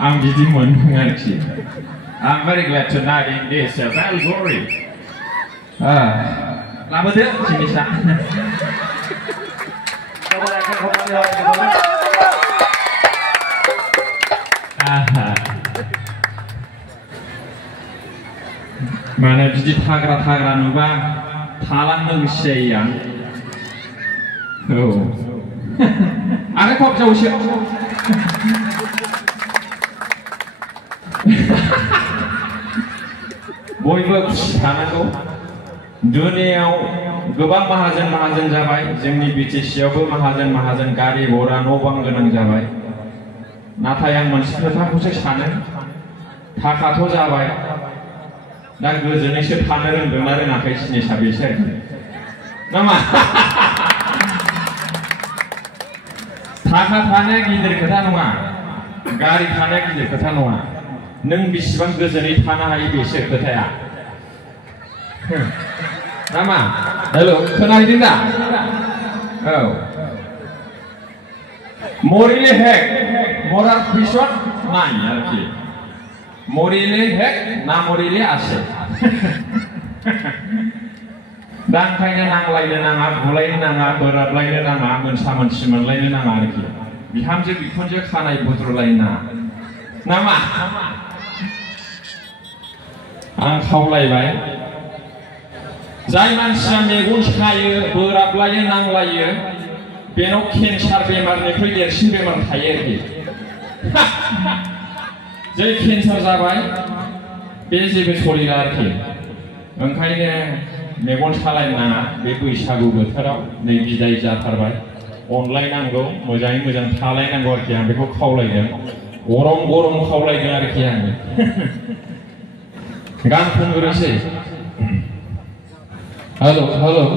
आं बिदि मोनदों आरोखि I'm very glad tonight in this Valley Glory लाबोदो जिनिसा माने बिदि थाग्रा नुबा थालांनो गोसो जायो आं औ आरो खब जौसो बयबो खुसि थानांगौ दुनियाव गोबां माहाजोन जाबाय जोंनि बिटिसि आवबो माहाजोन गारि घोड़ा न' बां गोनां जाबाय नाथाय आं मोनसे खोथाखौसो सानो थाखाथ' जाबाय दा गोजोनैसो थानो रोंदोंना रोङाखै जिनिसा बेसो नामा थाखा थानाया गिदिर खोथा नङा गारि थानाया गिदिर खोथा नङा नों बेसेबां गोजोनै थानो हायो बेसो खोथाया नामा हेल' खोनाहैदों दा औ मरिले हेक मरार कुइसन नाय आरोखि मरिले हेक ना मरिले आसे दा ओंखायनो नांलायनो नाङा बुलायनो नाङा बोराबलायनो नाङा मोनसा मोनसि मोनलायनो नाङा आरोखि बिहामजो बिखुनजो खानाय बुद्रुलायनो नाङा नामा आं खावलायबाय जाय मानसिया मेगन सायो बोराबलायो नांलायो बेनाव केन्सार बेमारनिख्रुइ देरसिन बेमार थायो आरोखि जै केन्सार जाबाय बे जेबो सलिला आरोखि ओंखायनो मेगन सालायनो नाङा बे बैसागु बोथोराव नै बिदाय जाथारबाय अनलायनांगौ मोजाङै मोजां थालायनांगौ आरोखि आं बेखौ खावलायदों गरम खावलायदों आरोखि आङो गान खनग्रोसै हेल' हेल'